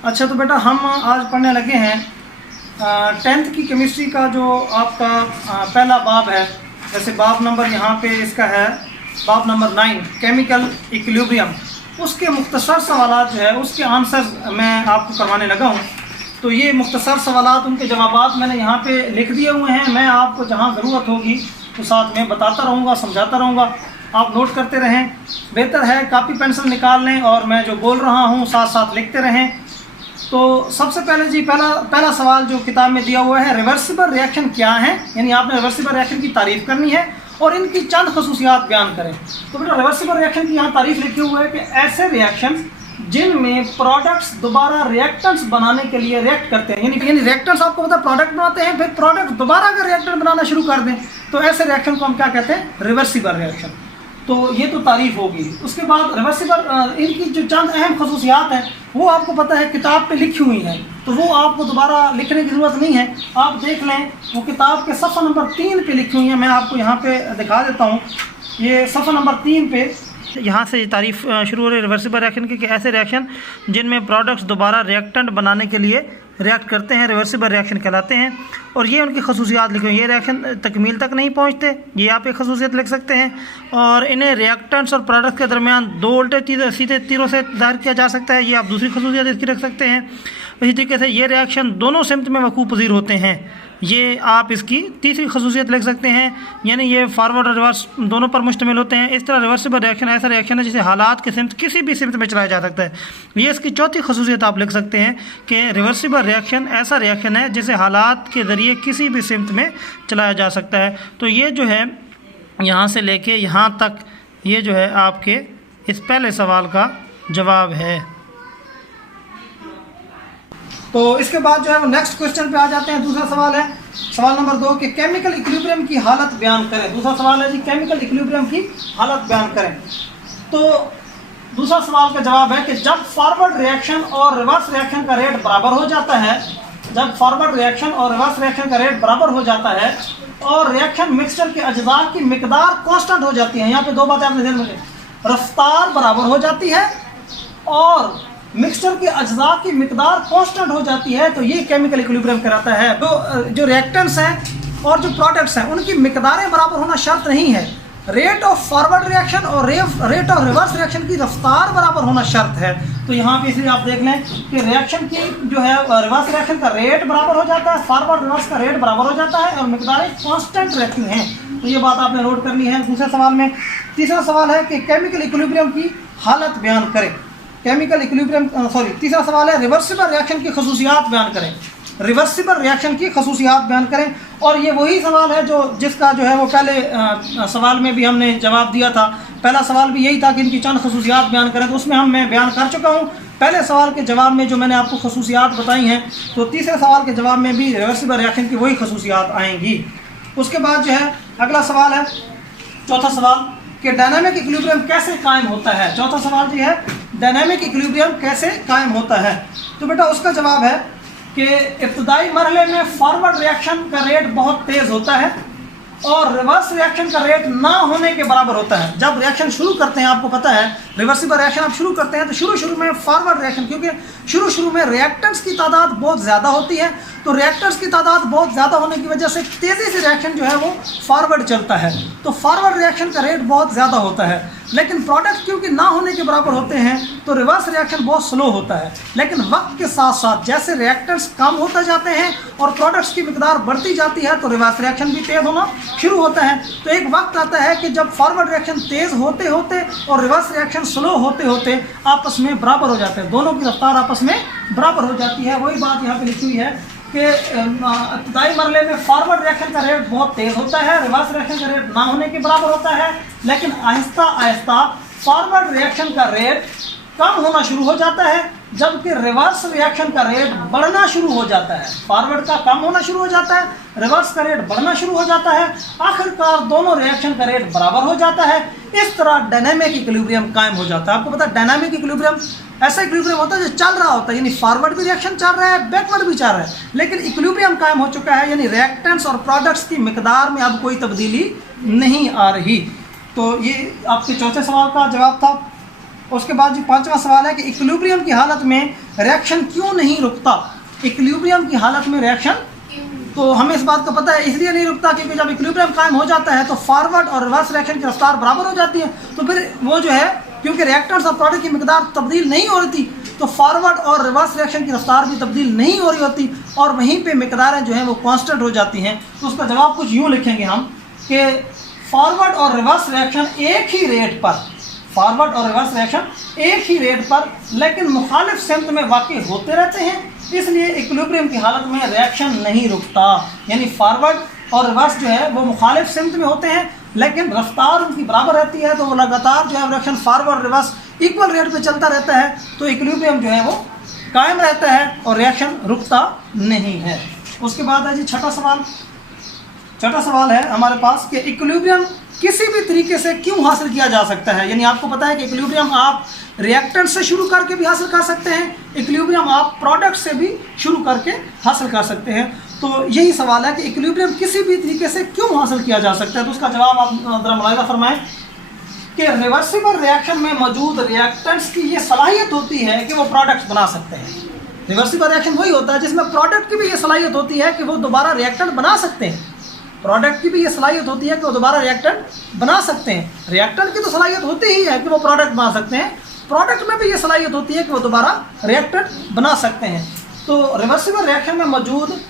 अच्छा तो बेटा हम आज पढ़ने लगे हैं 10th की केमिस्ट्री का जो आपका पहला बाब है। जैसे बाब नंबर यहाँ पे इसका है बाब नंबर 9 केमिकल इक्विलिब्रियम। उसके मुख्तसर सवालात जो है उसके आंसर्स मैं आपको करवाने लगा हूँ। तो ये मुख्तसर सवालात उनके जवाबात मैंने यहाँ पे लिख दिए हुए हैं। मैं आपको जहाँ ज़रूरत होगी तो साथ में बताता रहूँगा, समझाता रहूँगा, आप नोट करते रहें। बेहतर है कापी पेंसिल निकाल लें और मैं जो बोल रहा हूँ साथ साथ लिखते रहें। तो सबसे पहले जी पहला सवाल जो किताब में दिया हुआ है, रिवर्सिबल रिएक्शन क्या है, यानी आपने रिवर्सिबल रिएक्शन की तारीफ़ करनी है और इनकी चंद खसूसियात बयान करें। तो बेटा रिवर्सिबल रिएक्शन की यहाँ तारीफ़ लिखी हुई है कि ऐसे रिएक्शन जिनमें प्रोडक्ट्स दोबारा रिएक्टेंट्स बनाने के लिए रिएक्ट करते हैं, यानी रिएक्टेंट्स आपको पता प्रोडक्ट बनाते हैं, फिर प्रोडक्ट दोबारा अगर रिएक्टेंट बनाना शुरू कर दें तो ऐसे रिएक्शन को हम क्या कहते हैं, रिवर्सिबल रिएक्शन। तो ये तो तारीफ होगी। उसके बाद रिवर्सिबल इनकी जो चंद अहम खसूसियात हैं वो आपको पता है किताब पे लिखी हुई हैं, तो वो आपको दोबारा लिखने की ज़रूरत नहीं है। आप देख लें वो किताब के सफ़ा नंबर 3 पे लिखी हुई हैं। मैं आपको यहाँ पे दिखा देता हूँ। ये सफ़ा नंबर 3 पे यहाँ से तारीफ़ शुरू हो रही है रिवर्सिबल रिएक्शन की कि ऐसे रिएक्शन जिनमें प्रोडक्ट्स दोबारा रिएक्टेंट बनाने के लिए रिएक्ट करते हैं रिवर्सिबल रिएक्शन कहलाते हैं। और ये उनकी खसूसियात लिखी हुई। ये रिएक्शन तकमील तक नहीं पहुँचते, ये आप एक खसूसियत लिख सकते हैं। और इन्हें रिएक्टेंट्स और प्रोडक्ट के दरमियान 2 उल्टे सीधे तीरों से ज़ाहिर किया जा सकता है, ये आप दूसरी खसूसियत इसकी रख सकते हैं। इसी तरीके से ये रिएक्शन दोनों सिमत में वक़ू पज़ीर होते हैं, ये आप इसकी तीसरी खसूसियत लिख सकते हैं, यानी ये फॉरवर्ड और रिवर्स दोनों पर मुश्तमिल होते हैं। इस तरह रिवर्सिबल रिएक्शन ऐसा रिएक्शन है जिसे हालात के सिमत किसी भी सिमत में चलाया जा सकता है। ये इसकी चौथी खसूसियत आप लिख सकते हैं कि रिवर्सिबल रिएक्शन ऐसा रिएक्शन है जिसे हालात के ज़रिए किसी भी सिमत में चलाया जा सकता है। तो ये जो है यहाँ से लेके यहाँ तक ये जो है आपके इस पहले सवाल का जवाब है। तो इसके बाद जो है वो नेक्स्ट क्वेश्चन पे आ जाते हैं। दूसरा सवाल है सवाल नंबर 2 कि केमिकल इक्विलिब्रियम की हालत बयान करें। दूसरा सवाल है जी केमिकल इक्विलिब्रियम की हालत बयान करें। तो दूसरा सवाल का जवाब है कि जब फॉरवर्ड रिएक्शन और रिवर्स रिएक्शन का रेट बराबर हो जाता है, जब फॉरवर्ड रिएक्शन और रिवर्स रिएक्शन का रेट बराबर हो जाता है और रिएक्शन मिक्सचर के अज्जा की मिकदार कांस्टेंट हो जाती है। यहाँ पे 2 बातें आपने ध्यान रखें, रफ्तार बराबर हो जाती है और मिक्सचर के अज्जा की मिकदार कांस्टेंट हो जाती है, तो ये केमिकल इक्विलिब्रियम कहलाता है। तो जो रिएक्टेंट्स हैं और जो प्रोडक्ट्स हैं उनकी मिकदारें बराबर होना शर्त नहीं है। रेट ऑफ फॉरवर्ड रिएक्शन और रेट ऑफ रिवर्स रिएक्शन की रफ्तार बराबर होना शर्त है। तो यहाँ पे इसलिए आप देख लें कि रिएक्शन की जो है रिवर्स रिएक्शन का रेट बराबर हो जाता है, फॉरवर्ड रिवर्स का रेट बराबर हो जाता है और मिकदारें कांस्टेंट रहती हैं। तो ये बात आपने नोट कर ली है दूसरे सवाल में। तीसरा सवाल है कि केमिकल इक्विलिब्रियम की हालत बयान करें। केमिकल इक्विलिब्रियम तीसरा सवाल है रिवर्सिबल रिएक्शन की खसूसियात बयान करें। रिवर्सिबल रिएक्शन की खसूसियात बयान करें। और ये वही सवाल है जो जिसका जो है वो पहले सवाल में भी हमने जवाब दिया था। पहला सवाल भी यही था कि इनकी चंद खसूसियात बयान करें, तो उसमें मैं बयान कर चुका हूँ। पहले सवाल के जवाब में जो मैंने आपको खसूसियात बताई हैं, तो तीसरे सवाल के जवाब में भी रिवर्सिबल रिएक्शन की वही खसूसियात आएंगी। उसके बाद जो है अगला सवाल है चौथा सवाल कि डायनामिक इक्विलिब्रियम कैसे कायम होता है। चौथा सवाल जो है डायनामिक इक्विलिब्रियम कैसे कायम होता है। तो बेटा उसका जवाब है कि इब्तदाई मरहले में फॉरवर्ड रिएक्शन का रेट बहुत तेज़ होता है और रिवर्स रिएक्शन का रेट ना होने के बराबर होता है। जब रिएक्शन शुरू करते हैं, आपको पता है रिवर्सिबल रिएक्शन आप शुरू करते हैं तो शुरू में फॉरवर्ड रिएक्शन, क्योंकि शुरू में रिएक्टेंट्स की तादाद बहुत ज़्यादा होती है, तो रिएक्टेंट्स की तादाद बहुत ज़्यादा होने की वजह से तेज़ी से रिएक्शन जो है वो फॉरवर्ड चलता है, तो फॉरवर्ड रिएक्शन का रेट बहुत ज़्यादा होता है। लेकिन प्रोडक्ट क्योंकि ना होने के बराबर होते हैं तो रिवर्स रिएक्शन बहुत स्लो होता है। लेकिन वक्त के साथ साथ जैसे रिएक्टेंट्स कम होते जाते हैं और प्रोडक्ट्स की मिकदार बढ़ती जाती है तो रिवर्स रिएक्शन भी तेज़ होना शुरू होता है। तो एक वक्त आता है कि जब फॉरवर्ड रिएक्शन तेज़ होते होते और रिवर्स रिएक्शन स्लो होते होते आपस में बराबर हो जाते हैं, दोनों की रफ्तार आपस में बराबर हो जाती है। वही बात यहाँ पे लिखी हुई है कि इब्तदाई मरहले में फॉरवर्ड रिएक्शन का रेट बहुत तेज़ होता है, रिवर्स रिएक्शन का रेट ना होने के बराबर होता है, लेकिन आहिस्ता आहिस्ता फॉरवर्ड रिएक्शन का रेट कम होना शुरू हो जाता है जबकि रिवर्स रिएक्शन का रेट बढ़ना शुरू हो जाता है। फॉरवर्ड का कम होना शुरू हो जाता है, रिवर्स का रेट बढ़ना शुरू हो जाता है, आखिरकार दोनों रिएक्शन का रेट बराबर हो जाता है। इस तरह डायनामिक इक्विलिब्रियम कायम हो जाता है। आपको पता है डायनामिक इक्विलिब्रियम ऐसा इक्विलिब्रियम होता है जो चल रहा होता है, यानी फॉरवर्ड भी रिएक्शन चल रहा है, बैकवर्ड भी चल रहा है, लेकिन इक्विलिब्रियम कायम हो चुका है, यानी रिएक्टेंट्स और प्रोडक्ट्स की मिकदार में अब कोई तब्दीली नहीं आ रही। तो ये आपके चौथे सवाल का जवाब था। उसके बाद जी 5वां सवाल है कि इक्विलिब्रियम की हालत में रिएक्शन क्यों नहीं रुकता। इक्विलिब्रियम की हालत में रिएक्शन, तो हमें इस बात का पता है इसलिए नहीं रुकता क्योंकि जब इक्विलिब्रियम कायम हो जाता है तो फॉरवर्ड और रिवर्स रिएक्शन की रफ्तार बराबर हो जाती है। तो फिर वो जो है, क्योंकि रिएक्टेंट्स और प्रोडक्ट की मिकदार तब्दील नहीं हो रही थी, तो फॉरवर्ड और रिवर्स रिएक्शन की रफ्तार भी तब्दील नहीं हो रही होती और वहीं पे मिकदारें जो हैं वो कांस्टेंट हो जाती हैं। तो उसका जवाब कुछ यूँ लिखेंगे हम कि फॉरवर्ड और रिवर्स रिएक्शन एक ही रेट पर, फॉरवर्ड और रिवर्स रिएक्शन एक ही रेट पर लेकिन मुखालिफ सिमत में वाक़ई होते रहते हैं, इसलिए इक्विलिब्रियम की हालत में रिएक्शन नहीं रुकता। यानी फॉरवर्ड और रिवर्स जो है वो मुखालिफ सिमत में होते हैं लेकिन रफ्तार उनकी बराबर रहती है, तो वो लगातार जो है reaction forward reverse equal rate पे चलता रहता है, तो इक्विलिब्रियम जो है वो कायम रहता है और रिएक्शन रुकता नहीं है। उसके बाद है जी छठा सवाल है हमारे पास कि इक्विलिब्रियम किसी भी तरीके से क्यों हासिल किया जा सकता है। यानी आपको पता है कि इक्विलिब्रियम आप रिएक्टेंट से शुरू करके भी हासिल कर सकते हैं, इक्विलिब्रियम आप प्रोडक्ट से भी शुरू करके हासिल कर सकते हैं। तो यही सवाल है कि इक्विलिब्रियम किसी भी तरीके से क्यों हासिल किया जा सकता है। तो उसका जवाब आप ज़रा मुलाहिज़ा फरमाएं कि रिवर्सिबल रिएक्शन में मौजूद रिएक्टेंट्स की ये सलाहियत होती है कि वो प्रोडक्ट्स बना सकते हैं। रिवर्सिबल रिएक्शन वही होता है जिसमें प्रोडक्ट की भी ये सलाहियत होती है कि वो दोबारा रिएक्टेंट बना सकते हैं, प्रोडक्ट की भी ये सलाहियत होती है कि वो दोबारा रिएक्टेंट बना सकते हैं। रिएक्टेंट की तो सलाहियत होती ही है कि वो प्रोडक्ट बना सकते हैं, प्रोडक्ट में भी ये सलाहियत होती है कि वो दोबारा रिएक्टेंट बना सकते हैं। तो रिवर्सिबल रिएक्शन में मौजूद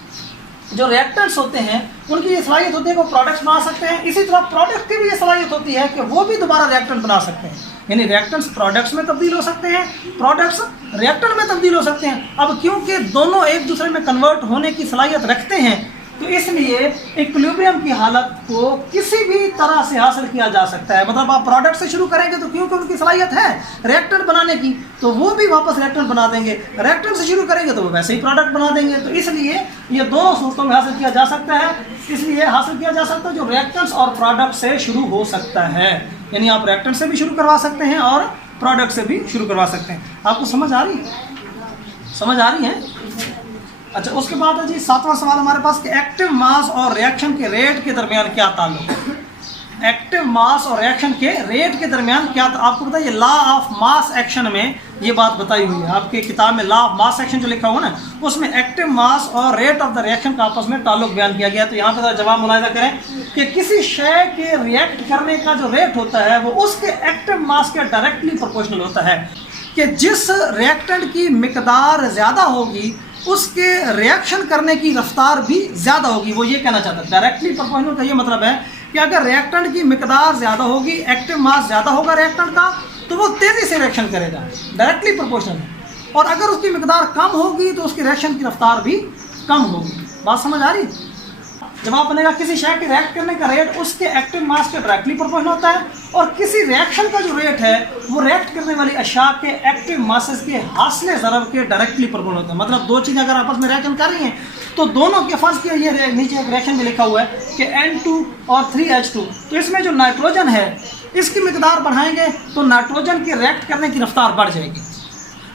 जो रिएक्टेंट्स होते हैं उनकी ये सलाहियत होती है कि वो प्रोडक्ट्स बना सकते हैं, इसी तरह प्रोडक्ट की भी ये सलाहियत होती है कि वो भी दोबारा रिएक्टेंट बना सकते हैं। यानी रिएक्टेंट्स प्रोडक्ट्स में तब्दील हो सकते हैं, प्रोडक्ट्स रिएक्टेंट में तब्दील हो सकते हैं। अब क्योंकि दोनों एक दूसरे में कन्वर्ट होने की सलाहियत रखते हैं तो इसलिए इक्विलिब्रियम की हालत को किसी भी तरह से हासिल किया जा सकता है। मतलब आप प्रोडक्ट से शुरू करेंगे तो क्योंकि उनकी सलाहियत है रिएक्टेंट बनाने की, तो वो भी वापस रिएक्टेंट बना देंगे, रिएक्टेंट से शुरू करेंगे तो वो वैसे ही प्रोडक्ट बना देंगे। तो इसलिए ये दोनों सूरतों में हासिल किया जा सकता है, इसलिए हासिल किया जा सकता है जो रिएक्टेंट्स और प्रोडक्ट से शुरू हो सकता है। यानी आप रिएक्टेंट से भी शुरू करवा सकते हैं और प्रोडक्ट से भी शुरू करवा सकते हैं। आपको समझ आ रही है? अच्छा, उसके बाद है जी 7वां सवाल हमारे पास कि एक्टिव मास और रिएक्शन के रेट के दरमियान क्या ताल्लुक है। एक्टिव मास और रिएक्शन के रेट के दरमियान क्या, आपको पता है ये लॉ ऑफ मास एक्शन में ये बात बताई हुई है। आपकी किताब में लॉ ऑफ मास एक्शन जो लिखा हुआ ना उसमें एक्टिव मास और रेट ऑफ द रिएक्शन का आपस में ताल्लुक बयान किया गया। तो यहाँ पर जवाब मुलाहिजा करें कि किसी शय के रिएक्ट करने का जो रेट होता है वो उसके एक्टिव मास के डायरेक्टली प्रोपोर्शनल होता है। कि जिस रिएक्टेंट की मिकदार ज़्यादा होगी उसके रिएक्शन करने की रफ्तार भी ज़्यादा होगी। वो ये कहना चाहता है डायरेक्टली प्रोपोर्शनल का ये मतलब है कि अगर रिएक्टेंट की मिकदार ज़्यादा होगी, एक्टिव मास ज़्यादा होगा रिएक्टेंट का, तो वो तेज़ी से रिएक्शन करेगा, डायरेक्टली प्रोपोर्शनल। और अगर उसकी मिकदार कम होगी तो उसकी रिएक्शन की रफ्तार भी कम होगी। बात समझ आ रही? जवाब बनेगा किसी शय के रिएक्ट करने का रेट उसके एक्टिव मास के डायरेक्टली प्रोपोर्शनल होता है और किसी रिएक्शन का जो रेट है वो रिएक्ट करने वाली अशया के एक्टिव मासेस के हासिल ज़रब के डायरेक्टली प्रोपोर्शनल होता है। मतलब दो चीज़ें अगर आपस में रिएक्शन कर रही हैं तो दोनों के फर्ज किया ये नीचे एक रिएक्शन में लिखा हुआ है कि N2 और 3H2, तो इसमें जो नाइट्रोजन है इसकी मिकदार बढ़ाएंगे तो नाइट्रोजन की रिएक्ट करने की रफ्तार बढ़ जाएगी।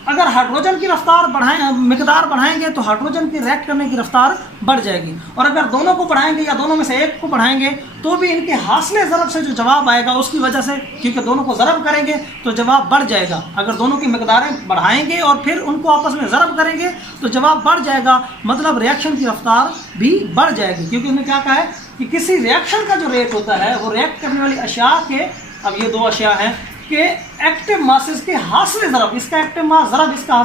अगर हाइड्रोजन की रफ्तार मिकदार बढ़ाएंगे तो हाइड्रोजन की रिएक्ट करने की रफ्तार बढ़ जाएगी। और अगर दोनों को बढ़ाएंगे या दोनों में से एक को बढ़ाएंगे तो भी इनके हासिल ज़रब से जो जवाब आएगा उसकी वजह से, क्योंकि दोनों को ज़रब करेंगे तो जवाब बढ़ जाएगा। अगर दोनों की मिकदारें बढ़ाएंगे और फिर उनको आपस में ज़रब करेंगे तो जवाब बढ़ जाएगा, मतलब रिएक्शन की रफ्तार भी बढ़ जाएगी। क्योंकि उन्होंने क्या कहा है कि किसी रिएक्शन का जो रेट होता है वो रिएक्ट करने वाली अशया के, अब ये दो अशया हैं कि एक्टिव मासेस के हासिल ज़रब, इसका एक्टिव मास ज़रब इसका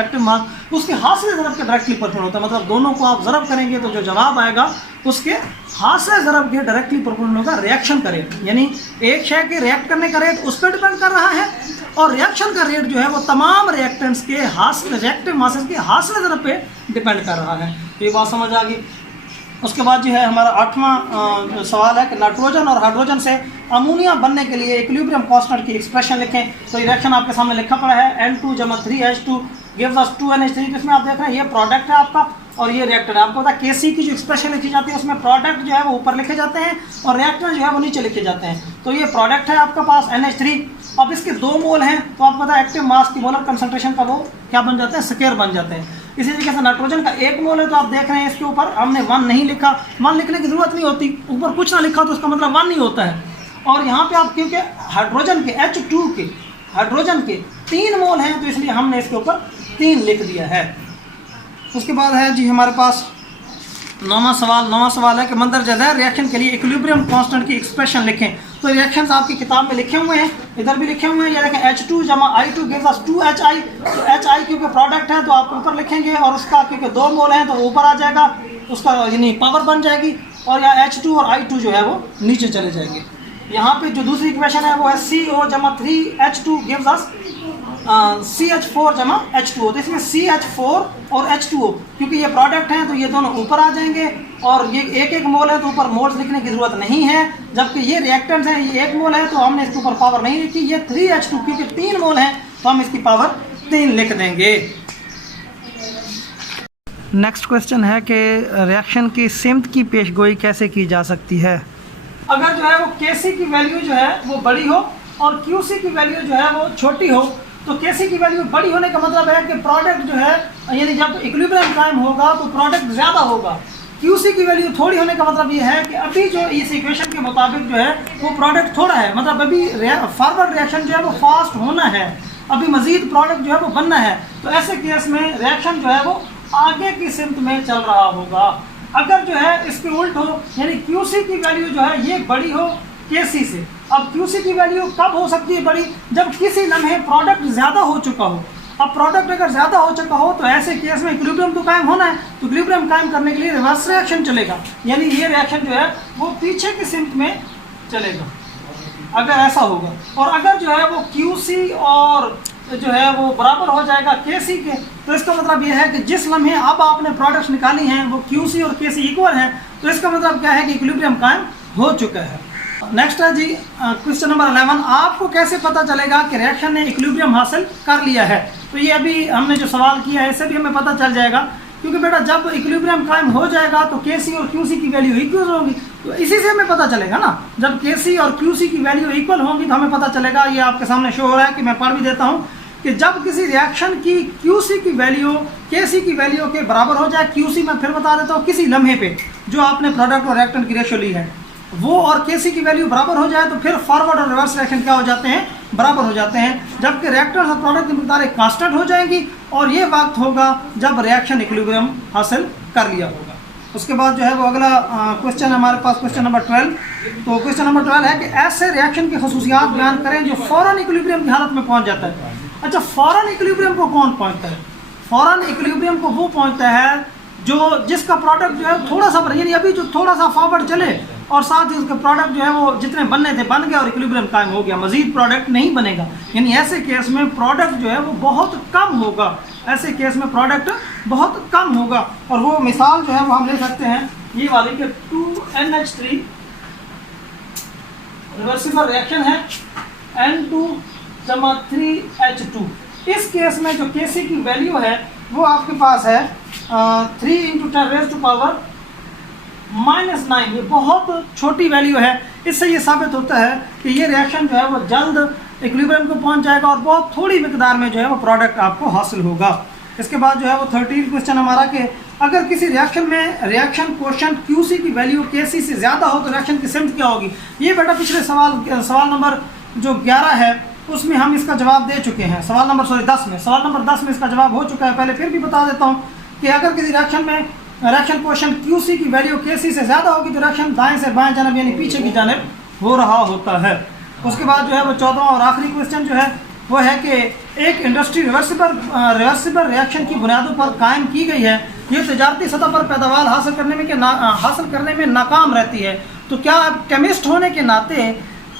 एक्टिव मास, उसके हासिल ज़रब के डायरेक्टली प्रोपोर्शनल होता है। मतलब दोनों को आप ज़रब करेंगे तो जो जवाब आएगा उसके हासिल ज़रब के डायरेक्टली प्रोपोर्शनल होगा रिएक्शन का रेट। यानी एक शय के रिएक्ट करने का रेट उस पर डिपेंड कर रहा है और रिएक्शन का रेट जो है वो तमाम रिएक्टेंट्स के हासिल रिएक्टिव मासेस के हासिल ज़रब पे डिपेंड कर रहा है। तो ये बात समझ आ गई। उसके बाद जो है हमारा 8वां सवाल है कि नाइट्रोजन और हाइड्रोजन से अमोनिया बनने के लिए इक्विलिब्रियम कांस्टेंट की एक्सप्रेशन लिखें। तो ये रिएक्शन आपके सामने लिखा पड़ा है N2 = 3H2 gives us 2NH3। इसमें आप देख रहे हैं ये प्रोडक्ट है आपका और ये रिएक्टेंट है। आपको पता है Kc की जो एक्सप्रेशन लिखी जाती है उसमें प्रोडक्ट जो है वो ऊपर लिखे जाते हैं और रिएक्टेंट जो है वो नीचे लिखे जाते हैं। तो ये प्रोडक्ट है आपके पास NH3। अब इसके 2 मोल हैं तो आपको पता है एक्टिव मास की मोलर कंसंट्रेशन का वो क्या बन जाते हैं, स्क्वायर बन जाते हैं। इसी तरीके से नाइट्रोजन का 1 मोल है तो आप देख रहे हैं इसके ऊपर हमने 1 नहीं लिखा, 1 लिखने की जरूरत नहीं होती, ऊपर कुछ ना लिखा तो उसका मतलब 1 नहीं होता है। और यहाँ पे आप क्योंकि हाइड्रोजन के H2 के हाइड्रोजन के 3 मोल हैं, तो इसलिए हमने इसके ऊपर 3 लिख दिया है। उसके बाद है जी हमारे पास नौवां सवाल है कि मंदरजा झैल रिएक्शन के लिए इक्विलिब्रियम कांस्टेंट की एक्सप्रेशन लिखें। तो रिएक्शंस आपकी किताब में लिखे हुए हैं, इधर भी लिखे हुए हैं। ये देखें H2 जमा I2 गिव्स अस 2HI। तो HI क्योंकि प्रोडक्ट है तो आप ऊपर लिखेंगे, और उसका क्योंकि 2 मोल हैं तो ऊपर आ जाएगा, उसका यानी पावर बन जाएगी, और यहाँ H2 और I2 जो है वो नीचे चले जाएंगे। यहाँ पे जो दूसरी इक्वेशन है वो है CO जमा 3H2 गिव्स अस CH4 जमा H2O। तो इसमें CH4 और H2O क्योंकि ये प्रोडक्ट हैं तो ये दोनों ऊपर आ जाएंगे, और ये एक एक मोल है तो ऊपर मोल्स लिखने की ज़रूरत नहीं है, जबकि ये रिएक्टेंट्स हैं, ये 1 मोल है तो हमने इसके ऊपर पावर नहीं लिखी। ये 3H2 क्योंकि 3 मोल हैं तो हम इसकी पावर 3 लिख देंगे। नेक्स्ट क्वेश्चन है कि रिएक्शन की सिमत की पेशगोई कैसे की जा सकती है। अगर जो है वो Kc की वैल्यू जो है वो बड़ी हो और Qc की वैल्यू जो है वो छोटी हो, तो Kc की वैल्यू बड़ी होने का मतलब है कि प्रोडक्ट जो है यानी जब इक्विलिब्रियम कायम होगा तो प्रोडक्ट ज़्यादा होगा। Qc की वैल्यू थोड़ी होने का मतलब ये है कि अभी जो इस इक्वेशन के मुताबिक जो है वो प्रोडक्ट थोड़ा है, मतलब अभी फॉरवर्ड रिएक्शन जो है वो फास्ट होना है, अभी मज़ीद प्रोडक्ट जो है वो बनना है। तो ऐसे केस में रिएक्शन जो है वो आगे की सिमत में चल रहा होगा। अगर जो है इसके उल्ट हो यानी Qc की वैल्यू जो है ये बड़ी हो Kc से। अब Qc की वैल्यू कब हो सकती है बड़ी, जब किसी लम्हे प्रोडक्ट ज़्यादा हो चुका हो। अब प्रोडक्ट अगर ज़्यादा हो चुका हो तो ऐसे केस में इक्विलिब्रियम तो कायम होना है, तो इक्विलिब्रियम कायम करने के लिए रिवर्स रिएक्शन चलेगा, यानी ये रिएक्शन जो है वो पीछे की सिमत में चलेगा अगर ऐसा होगा। और अगर जो है वो Qc और जो है वो बराबर हो जाएगा Kc के, तो इसका मतलब ये है कि जिस लम्हे अब आपने प्रोडक्ट्स निकाली हैं वो Qc और Kc इक्वल हैं, तो इसका मतलब क्या है कि इक्विलिब्रियम कायम हो चुका है। नेक्स्ट है जी क्वेश्चन नंबर 11, आपको कैसे पता चलेगा कि रिएक्शन ने इक्विलिब्रियम हासिल कर लिया है। तो ये अभी हमने जो सवाल किया है इससे भी हमें पता चल जाएगा, क्योंकि बेटा जब इक्विलिब्रियम कायम हो जाएगा तो Kc और Qc की वैल्यू इक्वल होगी, तो इसी से हमें पता चलेगा ना। जब Kc और Qc की वैल्यू इक्वल होंगी तो हमें पता चलेगा। ये आपके सामने शो हो रहा है कि मैं पढ़ भी देता हूँ कि जब किसी रिएक्शन की Qc की वैल्यू Kc की वैल्यू के बराबर हो जाए, Qc मैं फिर बता देता हूँ, किसी लम्हे पे जो आपने प्रोडक्ट और रिएक्टेंट की रेशियो ली है वो और Kc की वैल्यू बराबर हो जाए तो फिर फॉरवर्ड और रिवर्स रिएक्शन क्या हो जाते हैं, बराबर हो जाते हैं, जबकि रिएक्टेंट और प्रोडक्ट की मिकदारें कांस्टेंट हो जाएंगी, और ये वक्त होगा जब रिएक्शन इक्विलिब्रियम हासिल कर लिया होगा। उसके बाद जो है वो अगला क्वेश्चन हमारे पास क्वेश्चन नंबर 12। तो क्वेश्चन नंबर 12 है कि ऐसे रिएक्शन की खसूसियात बयान करें जो फ़ौरन इक्विलिब्रियम की हालत में पहुँच जाता है। अच्छा, फ़ौरन इक्विलिब्रियम को कौन पहुँचता है? फ़ौरन इक्विलिब्रियम को वो पहुँचता है जो जिसका प्रोडक्ट जो है थोड़ा सा यानी अभी जो थोड़ा सा फॉरवर्ड चले और साथ ही उसके प्रोडक्ट जो है वो जितने बनने थे बन गए और इक्विलिब्रियम कायम हो गया, मजीद प्रोडक्ट नहीं बनेगा। यानी ऐसे केस में प्रोडक्ट जो है वो बहुत कम होगा, ऐसे केस में प्रोडक्ट बहुत कम होगा। और वो मिसाल जो है वो हम ले सकते हैं ये वाली कि 2NH3 रिवर्सिबल रिएक्शन है N2 जमा 3H2। इस केस में जो Kc की वैल्यू है वो आपके पास है 3 × 10⁻⁻⁹ ये बहुत छोटी वैल्यू है। इससे ये साबित होता है कि ये रिएक्शन जो है वो जल्द इक्विलिब्रियम को पहुंच जाएगा और बहुत थोड़ी मिकदार में जो है वो प्रोडक्ट आपको हासिल होगा। इसके बाद जो है वो 13 क्वेश्चन हमारा कि अगर किसी रिएक्शन में रिएक्शन क्वोशेंट Qc की वैल्यू Kc से ज़्यादा हो तो रिएक्शन की सिमत क्या होगी। ये बेटा पिछले सवाल नंबर जो 11 है उसमें हम इसका जवाब दे चुके हैं। सवाल नंबर 10 में इसका जवाब हो चुका है। पहले फिर भी बता देता हूँ कि अगर किसी रिएक्शन में रिएक्शन क्वोशेंट Qc की वैल्यू Kc से ज़्यादा होगी तो रिएक्शन दाएं से बाएं जानब यानी पीछे की जानब हो रहा होता है। उसके बाद जो है वो 14वां और आखिरी क्वेश्चन जो है वो है कि एक इंडस्ट्री रिवर्सिबल रिएक्शन की बुनियादों पर कायम की गई है, ये तजारती सतह पर पैदावार हासिल करने में नाकाम रहती है, तो क्या आप केमिस्ट होने के नाते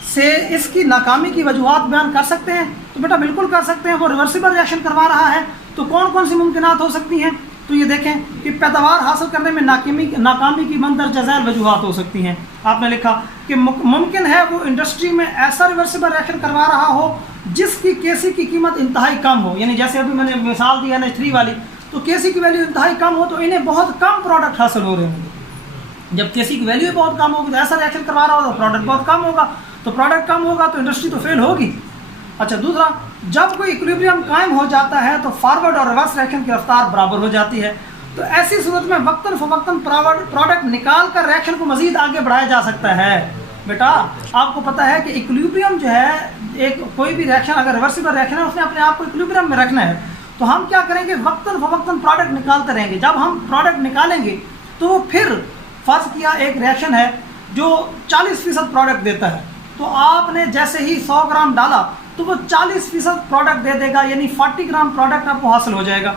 से इसकी नाकामी की वजूहात बयान कर सकते हैं। तो बेटा बिल्कुल कर सकते हैं। वो रिवर्सिबल रिएक्शन करवा रहा है तो कौन कौन सी मुमकिनात हो सकती हैं। तो ये देखें कि पैदावार हासिल करने में नाकामी की मंदरजा झैल वजूहात हो सकती हैं। आपने लिखा कि मुमकिन है वो इंडस्ट्री में ऐसा रिवर्सिबल रिएक्शन करवा रहा हो जिसकी Kc की कीमत इंतहाई कम हो, यानी जैसे अभी मैंने मिसाल दी NH3 वाली, तो Kc की वैल्यू इंतहाई कम हो तो इन्हें बहुत कम प्रोडक्ट हासिल हो रहे होंगे। जब Kc की वैल्यू बहुत कम होगी तो ऐसा रिएक्शन करवा रहा हो तो प्रोडक्ट बहुत कम होगा, तो प्रोडक्ट कम होगा तो इंडस्ट्री तो फेल होगी। अच्छा, दूसरा, जब कोई इक्विलिब्रियम कायम हो जाता है तो फॉरवर्ड और रिवर्स रिएक्शन की रफ्तार बराबर हो जाती है। तो ऐसी सूरत में वक्तन फवक्तन प्रोडक्ट निकाल कर रिएक्शन को मजीद आगे बढ़ाया जा सकता है। बेटा आपको पता है कि इक्विलिब्रियम जो है, एक कोई भी रिएक्शन अगर रिवर्सिबल रिएक्शन है उसने अपने आप को इक्विलिब्रियम में रखना है, तो हम क्या करेंगे, वक्तन फवक्तन प्रोडक्ट निकालते रहेंगे। जब हम प्रोडक्ट निकालेंगे तो फिर फर्ज किया एक रिएक्शन है जो 40% प्रोडक्ट देता है, तो आपने जैसे ही 100 ग्राम डाला तो वो 40% प्रोडक्ट दे देगा, यानी 40 ग्राम प्रोडक्ट आपको हासिल हो जाएगा।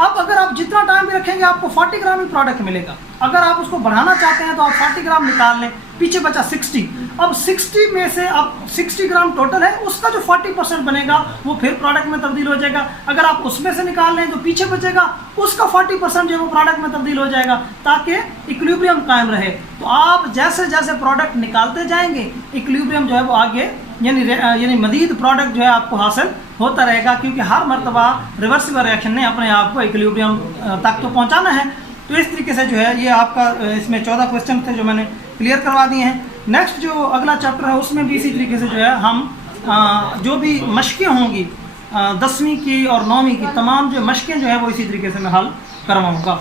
अब अगर आप जितना टाइम भी रखेंगे आपको 40 ग्राम ही प्रोडक्ट मिलेगा। अगर आप उसको बढ़ाना चाहते हैं तो आप 40 ग्राम निकाल लें, पीछे बचा 60। अब 60 में से अब 60 ग्राम टोटल है, उसका जो 40% बनेगा वो फिर प्रोडक्ट में तब्दील हो जाएगा। अगर आप उसमें से निकाल लें तो पीछे बचेगा, उसका 40% जो है वो प्रोडक्ट में तब्दील हो जाएगा, ताकि इक्विलिब्रियम कायम रहे। तो आप जैसे जैसे प्रोडक्ट निकालते जाएंगे इक्विलिब्रियम जो है वो आगे यानी मजीद प्रोडक्ट जो है आपको हासिल होता रहेगा, क्योंकि हर मरतबा रिवर्सिबल रिएक्शन ने अपने आप को इक्विलिब्रियम तक तो पहुंचाना है। तो इस तरीके से जो है ये आपका इसमें 14 क्वेश्चन थे जो मैंने क्लियर करवा दिए हैं। नेक्स्ट जो अगला चैप्टर है उसमें भी इसी तरीके से जो है हम जो भी मशकें होंगी 10वीं की और 9वीं की तमाम जो मशकें जो है वो इसी तरीके से मैं हल करवाऊँगा।